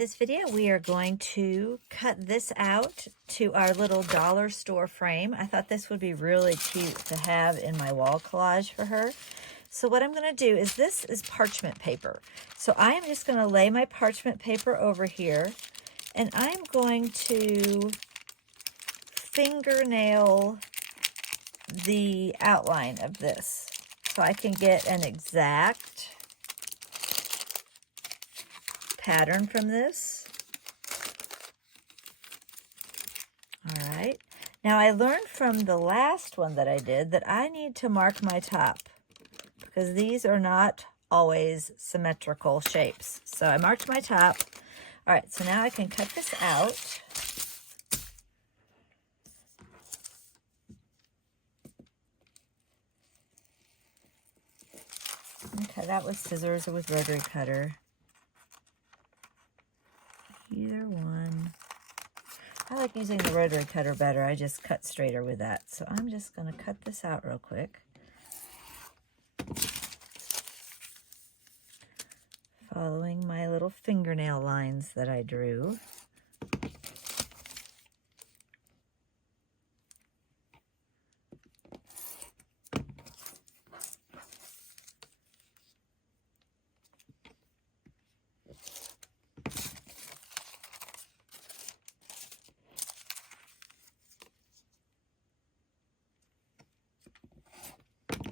this video, we are going to cut this out to our little dollar store frame. I thought this would be really cute to have in my wall collage for her. So what I'm going to do is, this is parchment paper. So I am just going to lay my parchment paper over here, and I'm going to fingernail the outline of this so I can get an exact pattern from this. All right. Now I learned from the last one that I did that I need to mark my top because these are not always symmetrical shapes. So I marked my top. All right, so now I can cut this out. Okay, that with scissors or with rotary cutter. Either one. I like using the rotary cutter better. I just cut straighter with that. So I'm just going to cut this out real quick. Following my little fingernail lines that I drew.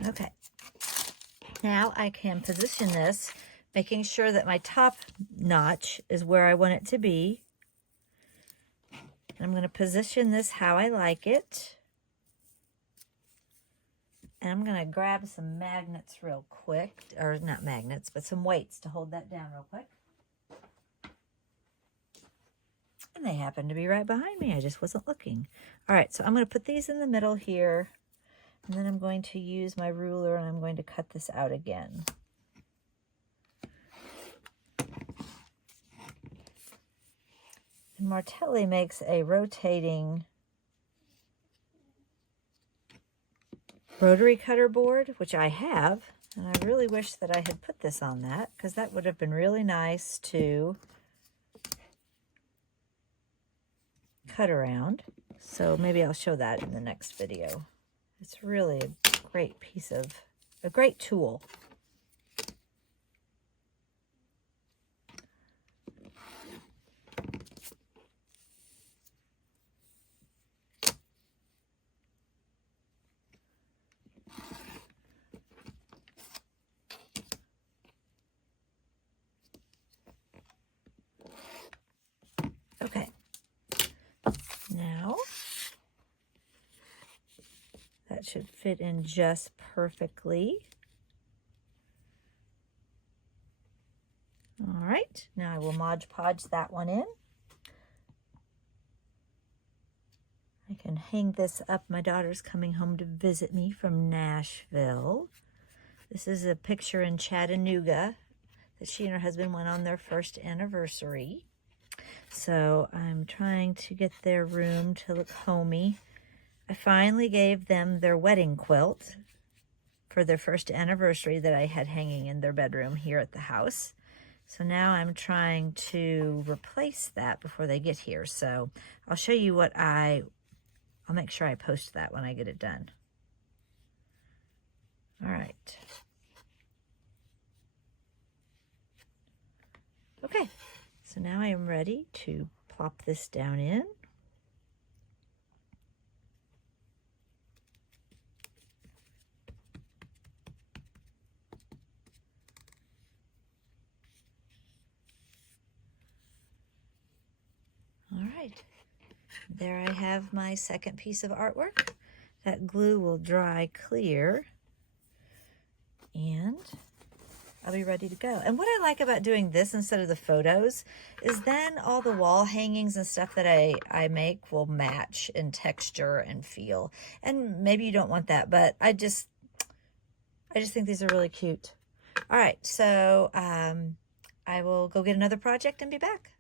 Okay, now I can position this, making sure that my top notch is where I want it to be. And I'm going to position this how I like it. And I'm going to grab some magnets real quick, or not magnets, but some weights to hold that down real quick. And they happen to be right behind me. I just wasn't looking. All right, so I'm going to put these in the middle here. And then I'm going to use my ruler and I'm going to cut this out again. And Martelli makes a rotating rotary cutter board, which I have. And I really wish that I had put this on that, because that would have been really nice to cut around. So maybe I'll show that in the next video. It's really a great piece of, a great tool. Okay, now that should fit in just perfectly. All right, now I will Mod Podge that one in. I can hang this up. My daughter's coming home to visit me from Nashville. This is a picture in Chattanooga that she and her husband went on their first anniversary. So I'm trying to get their room to look homey. I finally gave them their wedding quilt for their first anniversary that I had hanging in their bedroom here at the house. So now I'm trying to replace that before they get here. So I'll show you what I'll make sure I post that when I get it done. All right. Okay, so now I am ready to plop this down in. All right, there I have my second piece of artwork. That glue will dry clear and I'll be ready to go. And what I like about doing this instead of the photos is then all the wall hangings and stuff that I make will match in texture and feel. And maybe you don't want that, but I just think these are really cute. All right, so I will go get another project and be back.